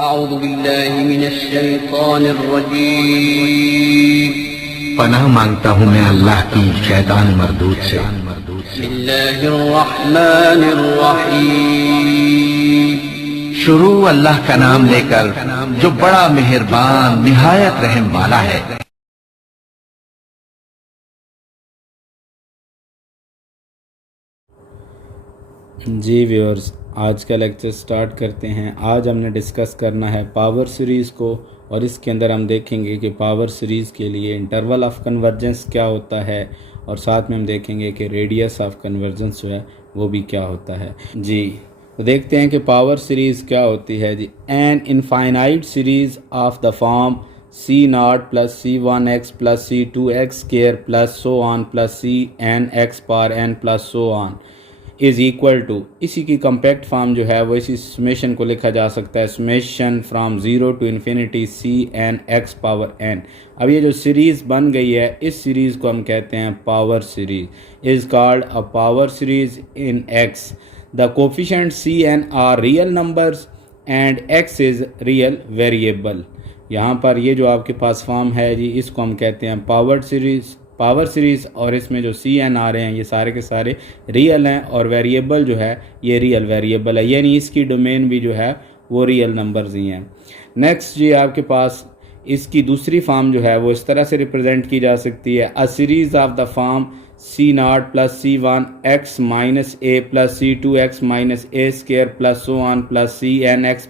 अऊज़ु बिल्लाहि मिनश शैतानिर रजीम। पनाह मांगता हूँ मैं अल्लाह की शैतान मरदूद से। बिस्मिल्लाहिर रहमानिर रहीम। शुरू अल्लाह का नाम लेकर जो बड़ा मेहरबान निहायत रहम वाला है। जी व्यूअर्स, आज का लेक्चर स्टार्ट करते हैं। आज हमने डिस्कस करना है पावर सीरीज़ को, और इसके अंदर हम देखेंगे कि पावर सीरीज़ के लिए इंटरवल ऑफ कन्वर्जेंस क्या होता है, और साथ में हम देखेंगे कि रेडियस ऑफ कन्वर्जेंस जो है वो भी क्या होता है। जी तो देखते हैं कि पावर सीरीज़ क्या होती है। जी, an infinite series of the form C not plus C one x plus C two x square plus so on plus C N x power N plus so on is equal to, इसी की compact form जो है वो इसी summation को लिखा जा सकता है, summation from zero to infinity C N x power N. अब ये जो सीरीज़ बन गई है, इस सीरीज़ को हम कहते हैं power series. Is called a power series in X. The coefficient C N are real numbers and X is real variable. यहाँ पर ये जो आपके पास फॉर्म है जी, इसको हम कहते हैं पावर सीरीज़, और इसमें जो सी एन आ रहे हैं ये सारे के सारे रियल हैं, और वेरिएबल जो है ये रियल वेरिएबल है, यानी इसकी डोमेन भी जो है वो रियल नंबर्स ही हैं। नेक्स्ट जी, आपके पास इसकी दूसरी फॉर्म जो है वो इस तरह से रिप्रेजेंट की जा सकती है, a series of the form C not plus C one X minus A plus C two X minus A square plus so on plus C N X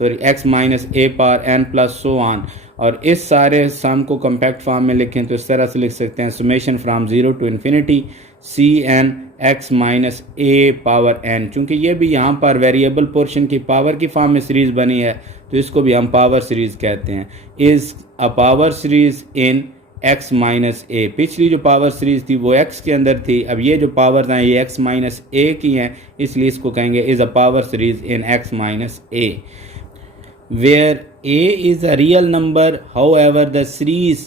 X minus A power N plus so on. और इस सारे सम को compact form में लिखें तो इस तरह से लिख सकते हैं, summation from zero to infinity C N X minus A power N. चूँकि ये भी यहाँ पर वेरिएबल पोर्शन की पावर की फॉर्म में सीरीज़ बनी है, तो इसको भी हम पावर सीरीज़ कहते हैं। Is a power series in x minus a. पिछली जो पावर सीरीज़ थी वो एक्स के अंदर थी, अब ये जो पावर हैं ये एक्स माइनस ए की हैं, इसलिए इसको कहेंगे is a power series in x minus A. Where a is a real number, however the series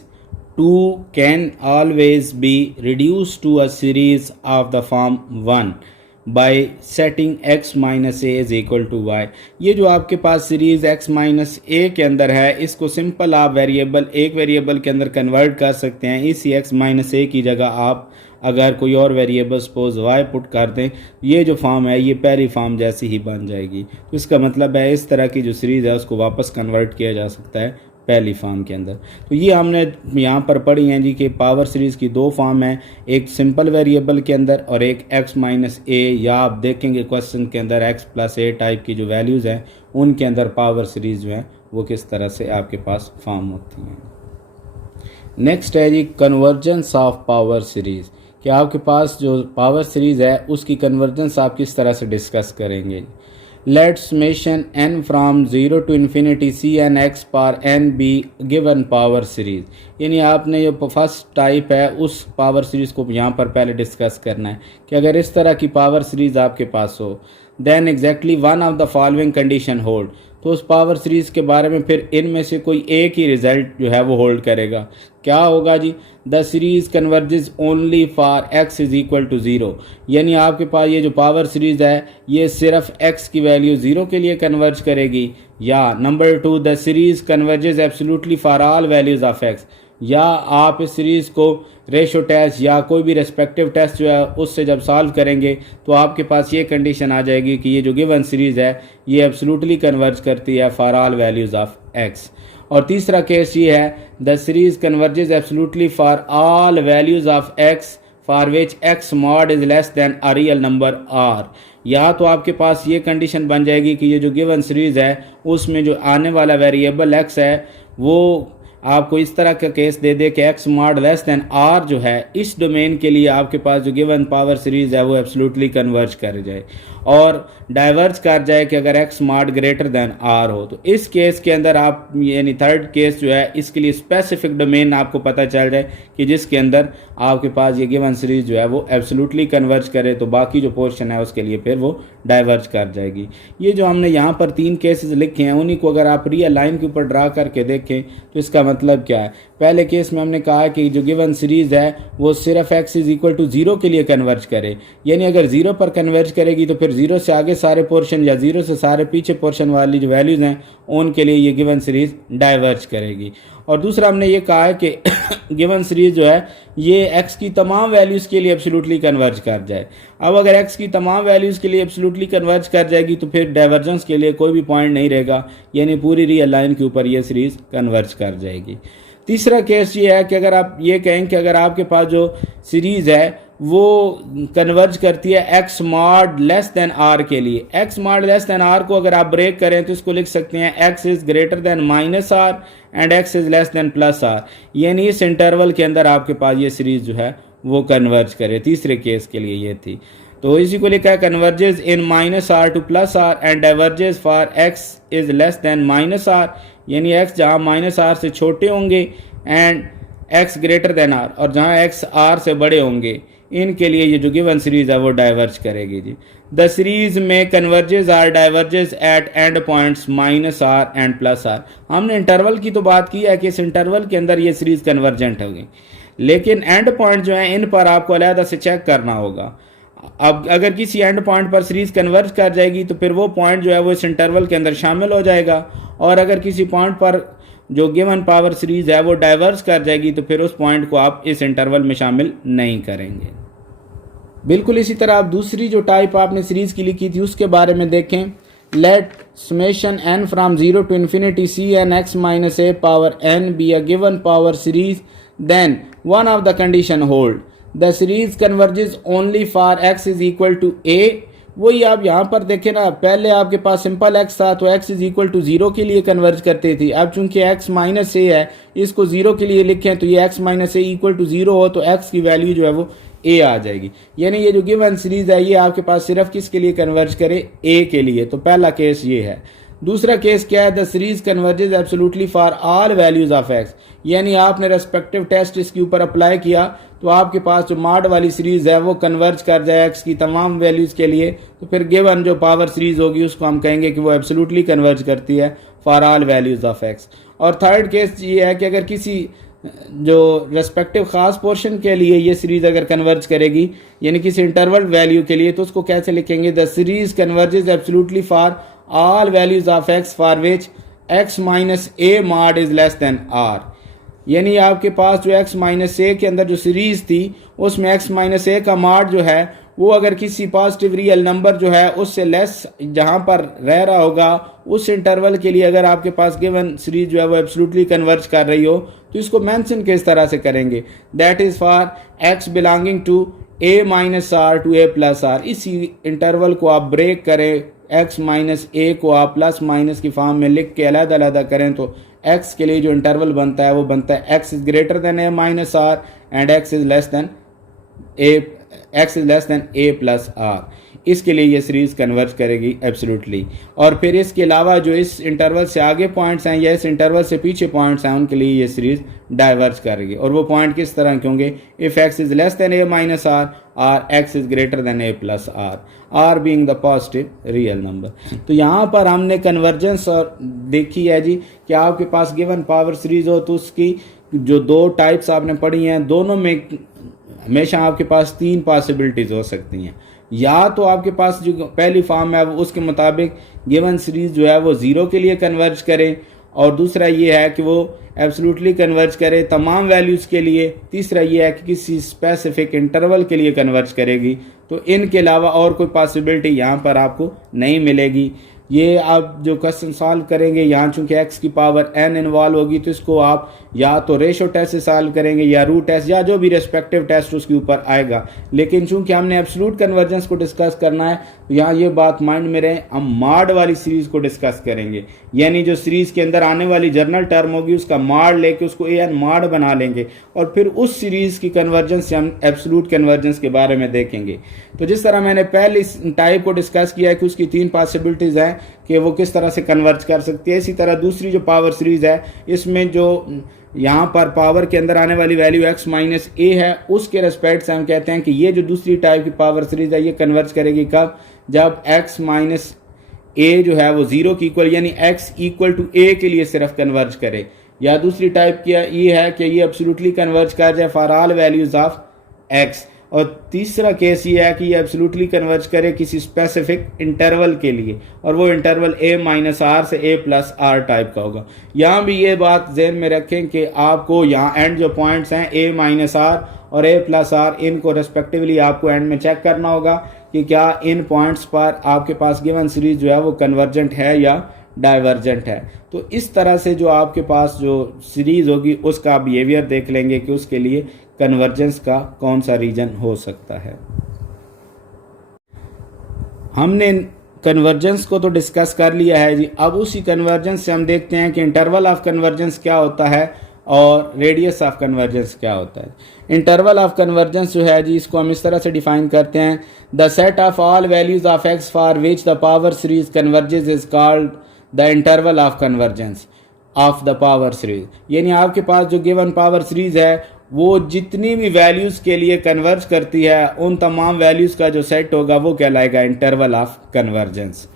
2 can always be reduced to a series of the form 1 by setting x minus a is equal to y। ये जो आपके पास series x minus a के अंदर है, इसको simple आप एक variable के अंदर कन्वर्ट कर सकते हैं। इसी x माइनस a की जगह आप अगर कोई और वेरिएबल सपोज y पुट कर दें, ये जो फॉर्म है ये पहली फॉर्म जैसी ही बन जाएगी। तो इसका मतलब है इस तरह की जो सीरीज़ है उसको वापस कन्वर्ट किया जा सकता है पहली फॉर्म के अंदर। तो ये हमने यहाँ पर पढ़ी हैं जी कि पावर सीरीज़ की दो फॉर्म है, एक सिंपल वेरिएबल के अंदर और एक x माइनस ए, या आप देखेंगे क्वेश्चन के अंदर x प्लस ए टाइप की जो वैल्यूज़ हैं उनके अंदर पावर सीरीज़ जो है वो किस तरह से आपके पास फॉर्म होती हैं। नेक्स्ट है जी कन्वर्जेंस ऑफ पावर सीरीज़, कि आपके पास जो पावर सीरीज़ है उसकी कन्वर्जेंस आप किस तरह से डिस्कस करेंगे। Let's mention n from zero to infinity C N x power N be given power series, यानी आपने जो फर्स्ट टाइप है उस पावर सीरीज़ को यहाँ पर पहले डिस्कस करना है कि अगर इस तरह की पावर सीरीज़ आपके पास हो, then exactly one of the following condition hold, तो उस पावर सीरीज़ के बारे में फिर इनमें से कोई एक ही रिजल्ट जो है वो होल्ड करेगा। क्या होगा जी, the series converges only for x is equal to zero, यानी आपके पास ये जो पावर सीरीज़ है ये सिर्फ x की वैल्यू ज़ीरो के लिए कन्वर्ज करेगी। या number two, the series converges absolutely for all values of x, या आप इस सीरीज़ को रेशो टेस्ट या कोई भी रेस्पेक्टिव टेस्ट जो है उससे जब सॉल्व करेंगे तो आपके पास ये कंडीशन आ जाएगी कि ये जो गिवन सीरीज़ है ये एब्सोल्युटली कन्वर्ज करती है for all values of x। और तीसरा केस ये है, the series converges absolutely for all values of x for which x mod is less than a real number r। या तो आपके पास ये कंडीशन बन जाएगी कि ये जो गिवन सीरीज़ है उसमें जो आने वाला वेरिएबल x है वो आपको इस तरह का केस दे दे कि x mod less than r जो है इस डोमेन के लिए आपके पास जो गिवन पावर सीरीज़ है वो एब्सोल्युटली कन्वर्ज कर जाए, और डाइवर्ज कर जाए कि अगर x mod greater than r हो। तो इस केस के अंदर आप यानी थर्ड केस जो है इसके लिए स्पेसिफिक डोमेन आपको पता चल जाए कि जिसके अंदर आपके पास ये गिवन सीरीज़ जो है वो एब्सोल्युटली कन्वर्ज करे, तो बाकी जो पोर्शन है उसके लिए फिर वो डाइवर्ज कर जाएगी। ये जो हमने यहाँ पर 3 केसेस लिखे हैं उन्हीं को अगर आप रियल लाइन के ऊपर ड्रा करके देखें तो इसका मतलब क्या है। पहले केस में हमने कहा कि जो गिवन सीरीज है वो सिर्फ x इज इक्वल टू 0 के लिए कन्वर्ज करे, यानी अगर 0 पर कन्वर्ज करेगी तो फिर 0 से आगे सारे पोर्शन या 0 से सारे पीछे पोर्शन वाली जो वैल्यूज़ हैं उनके लिए ये गिवन सीरीज डाइवर्ज करेगी। और दूसरा हमने ये कहा है कि गिवन सीरीज जो है ये x की तमाम वैल्यूज़ के लिए एब्सोल्युटली कन्वर्ज कर जाए। अब अगर x की तमाम वैल्यूज़ के लिए एब्सोल्युटली कन्वर्ज कर जाएगी तो फिर डाइवर्जेंस के लिए कोई भी पॉइंट नहीं रहेगा, यानी पूरी रियल लाइन के ऊपर ये सीरीज कन्वर्ज कर जाएगी। तीसरा केस ये है कि अगर आप ये कहें कि अगर आपके पास जो सीरीज़ है वो कन्वर्ज करती है x mod less than r के लिए। x mod less than r को अगर आप ब्रेक करें तो इसको लिख सकते हैं x is greater than minus r and x is less than plus r, यानी इस इंटरवल के अंदर आपके पास ये सीरीज़ जो है वो कन्वर्ज करे। तीसरे केस के लिए ये थी, तो इसी को लिखा है converges in minus r to plus r and diverges for x is less than minus r, यानी x जहाँ माइनस r से छोटे होंगे and x greater than r, और जहाँ x r से बड़े होंगे इनके लिए ये जो गिवन सीरीज है वो डाइवर्ज करेगी जी। The series may converges or diverges at end points minus r and plus r। हमने इंटरवल की तो बात की है कि इस इंटरवल के अंदर ये सीरीज कन्वर्जेंट होगी, लेकिन एंड पॉइंट जो है इन पर आपको अलहदा से चेक करना होगा। अब अगर किसी एंड पॉइंट पर सीरीज कन्वर्ज कर जाएगी तो फिर वो पॉइंट जो है वो इस इंटरवल के अंदर शामिल हो जाएगा, और अगर किसी पॉइंट पर जो गिवन पावर सीरीज है वो डाइवर्ज कर जाएगी तो फिर उस पॉइंट को आप इस इंटरवल में शामिल नहीं करेंगे। बिल्कुल इसी तरह आप दूसरी जो टाइप आपने सीरीज की लिखी थी उसके बारे में देखें। Let summation n from 0 to infinity cn x minus a power n be a given power series, then one of the condition hold. The series converges only for x is equal to a। वही आप यहाँ पर देखें ना, पहले आपके पास simple x था तो x इज इक्वल टू 0 के लिए कन्वर्ज करते थी। अब चूंकि x माइनस ए है इसको 0 के लिए लिखें तो ये x minus A equal to 0 हो तो x की वैल्यू जो है वो a आ जाएगी, यानी ये जो गिवन सीरीज है ये आपके पास सिर्फ किसके लिए कन्वर्ज करे, a के लिए। तो पहला केस ये है। दूसरा केस क्या है, the series converges absolutely for all values of x, यानी आपने रेस्पेक्टिव टेस्ट इसके ऊपर अप्लाई किया तो आपके पास जो मॉड वाली सीरीज है वो कन्वर्ज कर जाए x की तमाम वैल्यूज के लिए, तो फिर गिवन जो पावर सीरीज होगी उसको हम कहेंगे कि वो एब्सोल्युटली कन्वर्ज करती है for all values of x। और थर्ड केस ये है कि अगर किसी जो रेस्पेक्टिव खास पोर्शन के लिए ये सीरीज अगर कन्वर्ज करेगी, यानी किसी इंटरवल वैल्यू के लिए, तो उसको कैसे लिखेंगे, the series converges absolutely for all values of x for which x minus a mod is less than r। यानी आपके पास जो x माइनस a के अंदर जो सीरीज थी उसमें x माइनस a का मॉड जो है वो अगर किसी पॉजिटिव रियल नंबर जो है उससे लेस जहां पर रह रहा होगा उस इंटरवल के लिए अगर आपके पास गिवन सीरीज जो है वो एब्सोल्युटली कन्वर्ज कर रही हो तो इसको मेंशन किस तरह से करेंगे, that is for x belonging to a minus R to a plus R. इसी इंटरवल को आप ब्रेक करें, x माइनस a को आप प्लस माइनस की फॉर्म में लिख के अलग अलग करें तो x के लिए जो इंटरवल बनता है वो बनता है x is greater than a minus R and x is less than a plus R. इसके लिए ये सीरीज कन्वर्ज करेगी एब्सोल्युटली। और फिर इसके अलावा जो इस इंटरवल से आगे पॉइंट्स हैं या इस इंटरवल से पीछे पॉइंट्स हैं उनके लिए ये सीरीज डाइवर्ज करेगी। और वो पॉइंट किस तरह के होंगे, if x is less than a minus R और x is greater than a plus R, R being the positive real number. तो यहाँ पर हमने कन्वर्जेंस और देखी है जी कि आपके पास गिवन पावर सीरीज हो तो उसकी जो दो टाइप्स आपने पढ़ी हैं दोनों में हमेशा आपके पास 3 पॉसिबिलिटीज हो सकती हैं। या तो आपके पास जो पहली फॉर्म है वो उसके मुताबिक गिवन सीरीज जो है वो 0 के लिए कन्वर्ज करें, और दूसरा ये है कि वो एब्सोल्युटली कन्वर्ज करे तमाम वैल्यूज़ के लिए, तीसरा ये है कि किसी स्पेसिफिक इंटरवल के लिए कन्वर्ज करेगी। तो इनके अलावा और कोई पॉसिबिलिटी यहाँ पर आपको नहीं मिलेगी। ये आप जो क्वेश्चन सॉल्व करेंगे यहाँ चूंकि x की पावर n इन्वॉल्व होगी तो इसको आप या तो रेशो टेस्ट से सॉल्व करेंगे या रूट टेस्ट या जो भी रेस्पेक्टिव टेस्ट उसके ऊपर आएगा। लेकिन चूंकि हमने एब्सोल्यूट कन्वर्जेंस को डिस्कस करना है तो यहाँ ये बात माइंड में रहे, हम मॉड वाली सीरीज को डिस्कस करेंगे, यानी जो सीरीज के अंदर आने वाली जर्नल टर्म होगी उसका मॉड लेके उसको an मॉड बना लेंगे और फिर उस सीरीज की कन्वर्जेंस से हम एब्सोल्यूट कन्वर्जेंस के बारे में देखेंगे। तो जिस तरह मैंने पहले इस टाइप को डिस्कस किया है कि उसकी 3 पॉसिबिलिटीज हैं, कि वो किस तरह से कन्वर्ज कर सकती है। इसी तरह दूसरी जो पावर सीरीज़ है, इसमें जो यहाँ पर पावर के अंदर आने वाली वैल्यू x माइनस ए है, उसके रेस्पेक्ट से हम कहते हैं कि ये जो दूसरी टाइप की पावर सीरीज़ है ये कन्वर्ज करेगी कब, जब x माइनस ए जो है वो 0 की इक्वल, यानी x इक्वल टू ए के लिए सिर्फ कन्वर्ज करे। या दूसरी टाइप की ये है कि ये एब्सोल्युटली कन्वर्ज कर जाए for all values of x। और तीसरा केस ये है कि ये एब्सोल्युटली कन्वर्ज करे किसी स्पेसिफिक इंटरवल के लिए, और वो इंटरवल a माइनस आर से a प्लस आर टाइप का होगा। यहाँ भी ये बात ध्यान में रखें कि आपको यहाँ एंड जो पॉइंट्स हैं a माइनस आर और a प्लस आर, इनको रेस्पेक्टिवली आपको एंड में चेक करना होगा कि क्या इन पॉइंट्स पर आपके पास गिवन सीरीज जो है वो कन्वर्जेंट है या डाइवर्जेंट है। तो इस तरह से जो आपके पास जो सीरीज होगी उसका बिहेवियर देख लेंगे कि उसके लिए कन्वर्जेंस का कौन सा रीजन हो सकता है। हमने कन्वर्जेंस को तो डिस्कस कर लिया है जी। अब उसी कन्वर्जेंस से हम देखते हैं कि इंटरवल ऑफ कन्वर्जेंस क्या होता है और रेडियस ऑफ कन्वर्जेंस क्या होता है। इंटरवल ऑफ कन्वर्जेंस जो है जी, इसको हम इस तरह से डिफाइन करते हैं, the set of all values of x for which the power series converges is called the interval of convergence of the power series. यानी आपके पास जो गिवन पावर सीरीज है वो जितनी भी वैल्यूज के लिए कन्वर्ज करती है, उन तमाम वैल्यूज का जो सेट होगा वो कहलाएगा इंटरवल ऑफ कन्वर्जेंस।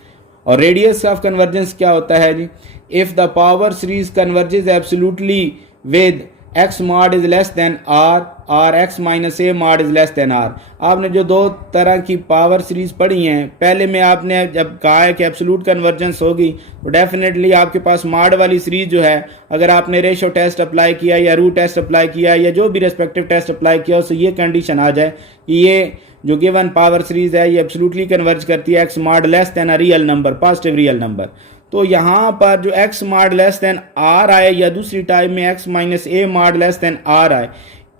और रेडियस ऑफ कन्वर्जेंस क्या होता है जी, if the power series converges absolutely with x mod is less than r और x minus a mod is less than r। आपने जो दो तरह की पावर सीरीज पढ़ी हैं, पहले में आपने जब कहा है कि एब्सोल्यूट कन्वर्जेंस होगी तो डेफिनेटली आपके पास मॉड वाली सीरीज जो है, अगर आपने रेशो टेस्ट अप्लाई किया या रूट टेस्ट अप्लाई किया या जो भी रेस्पेक्टिव टेस्ट अप्लाई किया, उससे ये कंडीशन आ जाए कि ये जो गिवन पावर सीरीज है ये एब्सोल्युटली कन्वर्ज करती है x mod less than a real number, positive real number. तो यहाँ पर जो x mod less than r आए या दूसरी टाइप में x minus a mod less than r आए,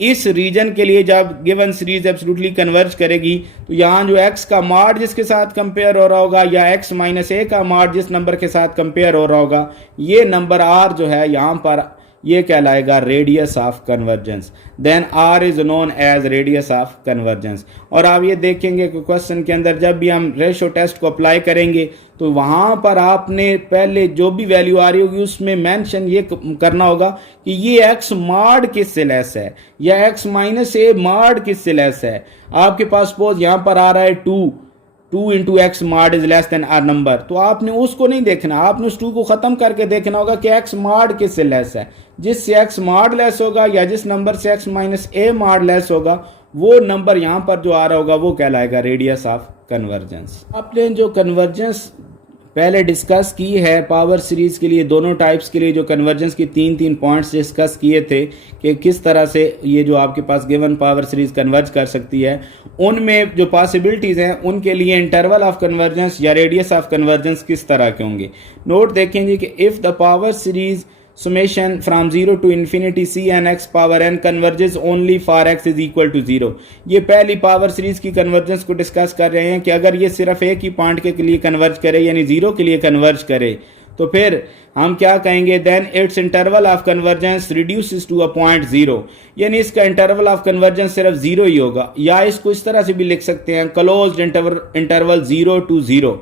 इस रीजन के लिए जब गिवन सीरीज एब्सोल्युटली कन्वर्ज करेगी तो यहाँ जो x का mod जिसके साथ कंपेयर हो रहा होगा या x माइनस ए का mod जिस नंबर के साथ कंपेयर हो रहा होगा, ये नंबर r जो है यहाँ पर ये कहलाएगा radius of convergence. Then r is known as radius of convergence. और आप ये देखेंगे कि क्वेश्चन के अंदर जब भी हम रेशो टेस्ट को अप्लाई करेंगे तो वहां पर आपने पहले जो भी वैल्यू आ रही होगी उसमें मेंशन ये करना होगा कि ये x mod किससे लेस है या x माइनस ए mod किससे लेस है। आपके पास सपोज यहाँ पर आ रहा है 2 into X mod is less than R number, तो आपने उसको नहीं देखना, आपने उस 2 को खत्म करके देखना होगा कि x mod किससे लेस है। जिससे x mod लेस होगा या जिस नंबर से x minus a mod less होगा, वो नंबर यहाँ पर जो आ रहा होगा वो कहलाएगा रेडियस ऑफ कन्वर्जेंस। आपने जो कन्वर्जेंस पहले डिस्कस की है पावर सीरीज के लिए, दोनों टाइप्स के लिए जो कन्वर्जेंस की 3 पॉइंट्स डिस्कस किए थे कि किस तरह से ये जो आपके पास गिवन पावर सीरीज कन्वर्ज कर सकती है, उनमें जो पॉसिबिलिटीज़ हैं उनके लिए इंटरवल ऑफ कन्वर्जेंस या रेडियस ऑफ कन्वर्जेंस किस तरह के होंगे। नोट देखेंगे कि if the power series summation from 0 to infinity c n x power n converges only for x is equal to 0। ये पहली पावर सीरीज की कन्वर्जेंस को डिस्कस कर रहे हैं कि अगर ये सिर्फ एक ही पॉइंट के लिए कन्वर्ज करे यानी 0 के लिए कन्वर्ज करे तो फिर हम क्या कहेंगे, then its interval of convergence reduces to a point 0। यानी इसका इंटरवल ऑफ कन्वर्जेंस सिर्फ 0 ही होगा, या इसको इस तरह से भी लिख सकते हैं क्लोज्ड इंटरवल 0 to 0,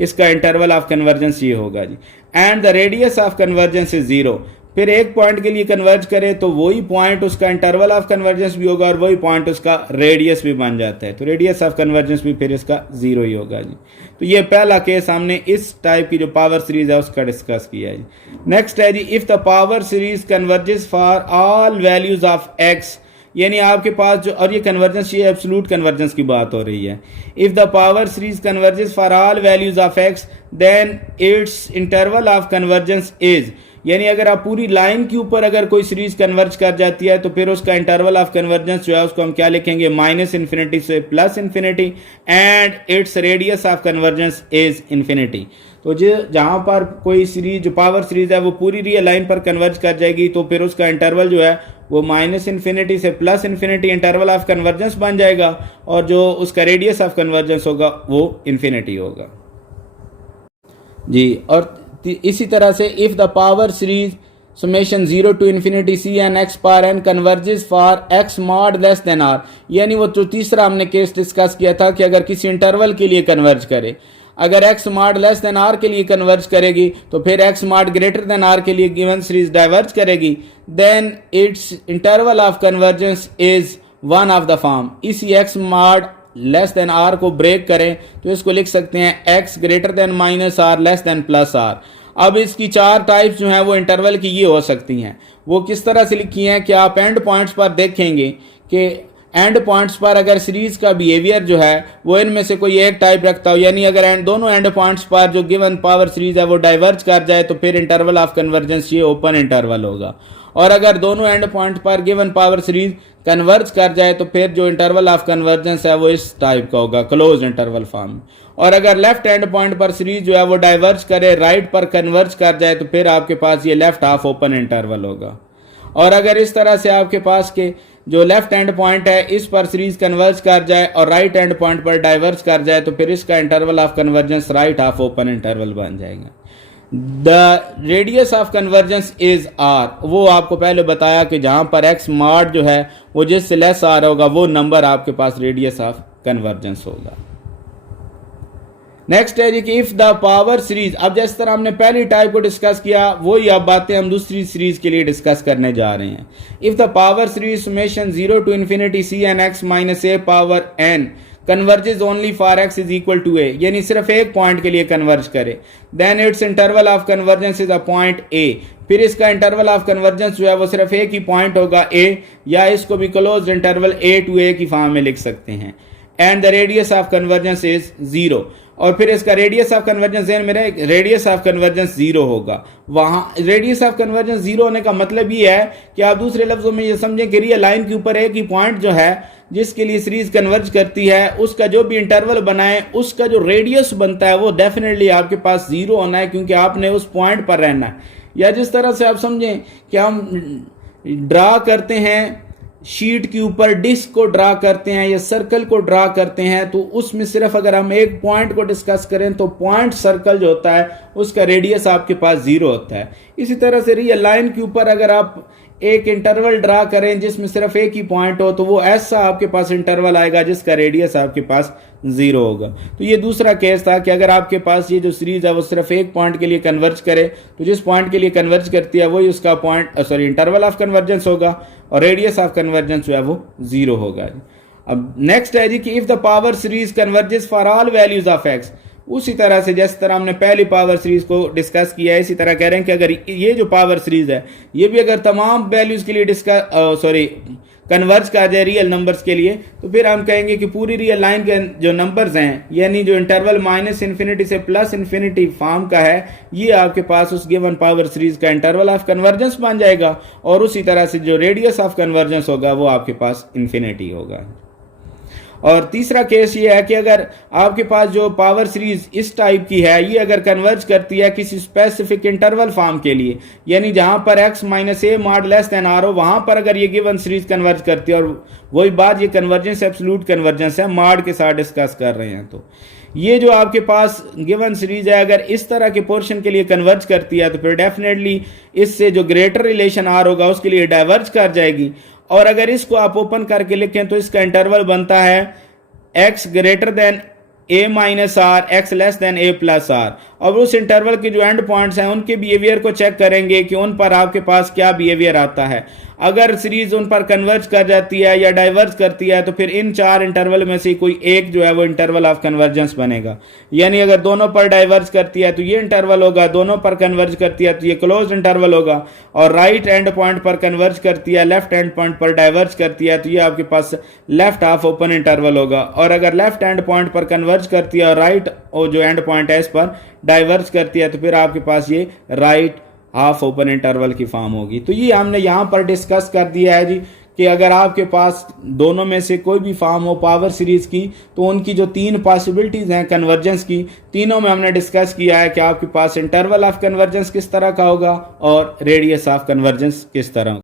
इसका इंटरवल ऑफ कन्वर्जेंस ये होगा जी। And the radius of convergence is 0। फिर एक पॉइंट के लिए कन्वर्ज करे तो वही पॉइंट उसका इंटरवल ऑफ कन्वर्जेंस भी होगा और वही पॉइंट उसका रेडियस भी बन जाता है, तो रेडियस ऑफ कन्वर्जेंस भी फिर इसका 0 ही होगा जी। तो ये पहला केस हमने इस टाइप की जो पावर सीरीज है उसका डिस्कस किया है जी। नेक्स्ट है जी, if the power series converges for all values of x, यानी आपके पास जो, और ये कन्वर्जेंस ये एब्सोल्यूट कन्वर्जेंस की बात हो रही है, if the power series converges for all values of X then its interval of convergence is, यानी अगर आप पूरी लाइन के ऊपर अगर कोई सीरीज कन्वर्ज कर जाती है तो फिर उसका इंटरवल ऑफ कन्वर्जेंस जो है उसको हम क्या लिखेंगे, माइनस इन्फिनिटी से plus infinity, and its radius of convergence is infinity. तो जहां पर कोई सीरीज जो पावर सीरीज है वो पूरी रियल लाइन पर कन्वर्ज कर जाएगी तो फिर उसका इंटरवल जो है वो माइनस इन्फिनिटी से plus infinity interval of convergence बन जाएगा, और जो उसका रेडियस ऑफ कन्वर्जेंस होगा वो इन्फिनिटी होगा जी। और इसी तरह से if the power series summation 0 to infinity c n x power n converges for x mod less than r, यानी वो जो तीसरा हमने केस डिस्कस किया था कि अगर किसी इंटरवल के लिए कन्वर्ज करे, अगर x mod less than R के लिए कन्वर्ज करेगी तो फिर एक्स माड ग्रेटर देन आर के लिए गिवन सीरीज डाइवर्ज करेगी, then its interval of convergence is one of the form. इसी X mod less than R को ब्रेक करें तो इसको लिख सकते हैं X greater than minus R less than plus R. अब इसकी चार टाइप्स जो हैं वो इंटरवल की ये हो सकती हैं। वो किस तरह से लिखी हैं कि आप एंड पॉइंट्स पर देखेंगे कि एंड पॉइंट्स पर अगर सीरीज का बिहेवियर जो है वो इनमें से कोई एक टाइप रखता हो, यानी अगर दोनों एंड पॉइंट्स पर जो गिवन पावर सीरीज है वो डाइवर्ज कर जाए तो फिर इंटरवल ऑफ कन्वर्जेंस ये ओपन इंटरवल होगा। और अगर दोनों एंड पॉइंट पर गिवन पावर सीरीज कन्वर्ज कर जाए तो फिर जो इंटरवल ऑफ कन्वर्जेंस है वो इस टाइप का होगा, क्लोज इंटरवल फॉर्म। और अगर लेफ्ट एंड पॉइंट पर सीरीज जो है वो डाइवर्ज करे, राइट पर कन्वर्ज कर जाए तो फिर आपके पास ये लेफ्ट हाफ ओपन इंटरवल होगा। और अगर इस तरह से आपके पास के जो लेफ्ट एंड पॉइंट है इस पर सीरीज कन्वर्ज कर जाए और राइट एंड पॉइंट पर डाइवर्ज कर जाए तो फिर इसका interval of convergence right half open interval बन जाएगा। The radius of convergence is R, वो आपको पहले बताया कि जहां पर एक्स मॉड जो है वो जिससे लेस आर होगा वो नंबर आपके पास रेडियस ऑफ कन्वर्जेंस होगा। नेक्स्ट है जी कि इफ द पावर सीरीज, अब जिस तरह हमने पहली टाइप को डिस्कस किया वही अब बातें हम दूसरी सीरीज के लिए डिस्कस करने जा रहे हैं। If the power series summation 0 to infinity c n x minus a power n converges only for x is equal to a, यानी सिर्फ एक पॉइंट के लिए कन्वर्ज करे, then its interval of convergence is a point a। फिर इसका interval of convergence जो है वो सिर्फ एक ही पॉइंट होगा a, या इसको भी close interval a to a की फॉर्म में लिख सकते हैं। And the radius of convergence is 0, और फिर इसका रेडियस ऑफ कन्वर्जेंस मेरा रेडियस ऑफ कन्वर्जेंस 0 होगा। वहां रेडियस ऑफ कन्वर्जेंस 0 होने का मतलब ये है कि आप दूसरे लफ्जों में ये समझें कि रियल लाइन के ऊपर एक ही पॉइंट जो है जिसके लिए सीरीज कन्वर्ज करती है उसका जो भी इंटरवल बनाए उसका जो रेडियस बनता है वो डेफिनेटली आपके पास 0 होना है, क्योंकि आपने उस पॉइंट पर रहना है। या जिस तरह से आप समझें कि हम ड्रा करते हैं शीट के ऊपर डिस्क को ड्रा करते हैं या सर्कल को ड्रा करते हैं, तो उसमें सिर्फ अगर हम एक पॉइंट को डिस्कस करें तो पॉइंट सर्कल जो होता है उसका रेडियस आपके पास 0 होता है। इसी तरह से रियल लाइन के ऊपर अगर आप एक इंटरवल ड्रा करें जिसमें सिर्फ एक ही पॉइंट हो तो वो ऐसा आपके पास इंटरवल आएगा जिसका रेडियस आपके पास 0 होगा। तो ये दूसरा केस था कि अगर आपके पास ये जो सीरीज है वो सिर्फ एक पॉइंट के लिए कन्वर्ज करे तो जिस पॉइंट के लिए कन्वर्ज करती है वही उसका इंटरवल ऑफ कन्वर्जेंस होगा और रेडियस ऑफ कन्वर्जेंस जो है वो 0 होगा। अब नेक्स्ट है जी कि if the power series converges for all values of x, उसी तरह से जिस तरह हमने पहली पावर सीरीज को डिस्कस किया है इसी तरह कह रहे हैं कि अगर ये जो पावर सीरीज है ये भी अगर तमाम वैल्यूज के लिए कन्वर्ज कर जाए रियल नंबर्स के लिए तो फिर हम कहेंगे कि पूरी रियल लाइन के जो नंबर्स हैं यानी जो इंटरवल -∞ से +∞ फॉर्म का है ये आपके पास उस गिवन पावर सीरीज का इंटरवल ऑफ कन्वर्जेंस बन जाएगा, और उसी तरह से जो रेडियस ऑफ कन्वर्जेंस होगा वो आपके पास इन्फिनिटी होगा। और तीसरा केस ये है कि अगर आपके पास जो पावर सीरीज इस टाइप की है ये अगर कन्वर्ज करती है किसी स्पेसिफिक इंटरवल फॉर्म के लिए, यानी जहां पर x - a mod less than r हो वहां पर अगर ये गिवन सीरीज कन्वर्ज करती है, और वही बात ये कन्वर्जेंस एब्सोल्यूट कन्वर्जेंस है मॉड के साथ डिस्कस कर रहे हैं, तो ये जो आपके पास गिवन सीरीज है अगर इस तरह के पोर्शन के लिए कन्वर्ज करती है तो फिर डेफिनेटली इससे जो ग्रेटर रिलेशन r होगा उसके लिए डाइवर्ज कर जाएगी। और अगर इसको आप ओपन करके लिखें तो इसका इंटरवल बनता है x greater than a minus R x less than a plus R. और उस इंटरवल के जो एंड पॉइंट्स हैं उनके बिहेवियर को चेक करेंगे कि उन पर आपके पास क्या बिहेवियर आता है। अगर सीरीज उन पर कन्वर्ज कर जाती है या डाइवर्ज करती है तो फिर इन चार इंटरवल में से कोई एक जो है वो इंटरवल ऑफ कन्वर्जेंस बनेगा, यानी अगर दोनों पर डाइवर्ज करती है तो ये इंटरवल होगा, दोनों पर कन्वर्ज करती है तो ये क्लोज इंटरवल होगा, और राइट एंड पॉइंट पर कन्वर्ज करती है लेफ्ट एंड पॉइंट पर डाइवर्ज करती है तो ये आपके पास लेफ्ट हाफ ओपन इंटरवल होगा, और अगर लेफ्ट एंड पॉइंट पर कन्वर्ज करती है और राइट जो एंड पॉइंट है इस पर डाइवर्ज करती है तो फिर आपके पास ये राइट हाफ ओपन इंटरवल की फॉर्म होगी। तो ये हमने यहां पर डिस्कस कर दिया है जी कि अगर आपके पास दोनों में से कोई भी फॉर्म हो पावर सीरीज की तो उनकी जो 3 पॉसिबिलिटीज हैं कन्वर्जेंस की, तीनों में हमने डिस्कस किया है कि आपके पास इंटरवल ऑफ कन्वर्जेंस किस तरह का होगा और रेडियस ऑफ कन्वर्जेंस किस तरह